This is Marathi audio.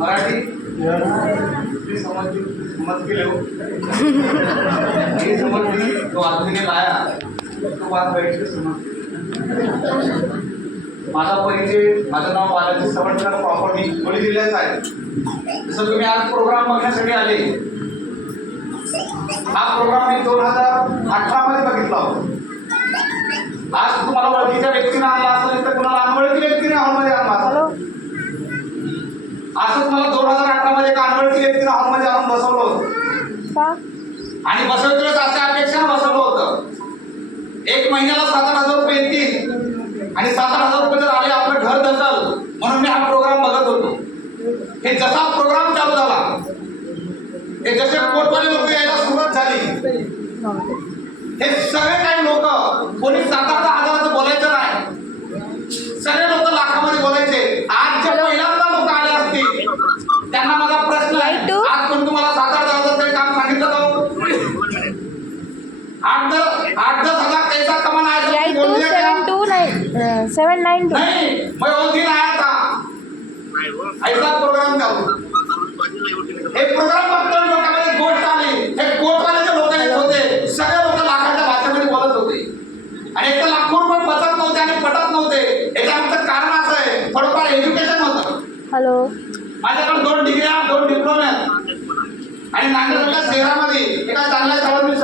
मराठी समझ के लो ये समझ ली तो आदमी ने लाया तो बात बैठ के समझ माझा परिचय माझं नाव बालाजी सवंडकर प्रॉपर मी हिंगोली जिल्ह्याचा आहे. जसं तुम्ही आज प्रोग्राम बघण्यासाठी आले, हा प्रोग्राम मी 2018 मध्ये बघितला होता. आज तुम्हाला ओळखीच्या व्यक्तीने आणला असेल तर कुणाला अनोळखी व्यक्तीने हॉलमध्ये आणला असेल. असंच मला 2018 मध्ये एक अनोळखी व्यक्तीने हॉलमध्ये आणून बसवलं होतं आणि बसवतेच अशा अपेक्षेने बसवलं होतं. एक महिन्याला 7,000 रुपये येतील आणि 7,000 रुपये जर आले आपलं घर दखल म्हणून मी हा प्रोग्राम बघत होतो. हे जसा प्रोग्राम चालू झाला, हे जसे कोटवाले लोक यायला सुरुवात झाली, हे सगळे काही लोक कोणी 7,000 हजाराचं बोलायचं नाही, सगळे लोक लाखामध्ये बोलायचे. आज जे पहिल्यांदा लोक आले असतील त्यांना माझा प्रश्न आहे, आज कोण तुम्हाला 7,000 हजाराचं काम सांगितलं जाऊ? 8-10 हजार कैसा कमाना है? 792 नहीं, मैं वो दिन आया था ऐसा प्रोग्राम करू. हे प्रोग्राम बघतो लोकांमध्ये गोष्ट आली, हे कोटवाले जे लोक येत होते सगळे लोक लाखाच्या भाषेमध्ये बोलत होते आणि एक तर लाखो रुपये बचत नव्हते आणि पटत नव्हते. याच्यामागचं कारण असं आहे, थोडंफार एज्युकेशन होतं. हॅलो, माझ्याकडे 2 डिग्र्या 2 डिप्लोमे आणि नांदेड शहरामध्ये एका चांगल्या शाळेत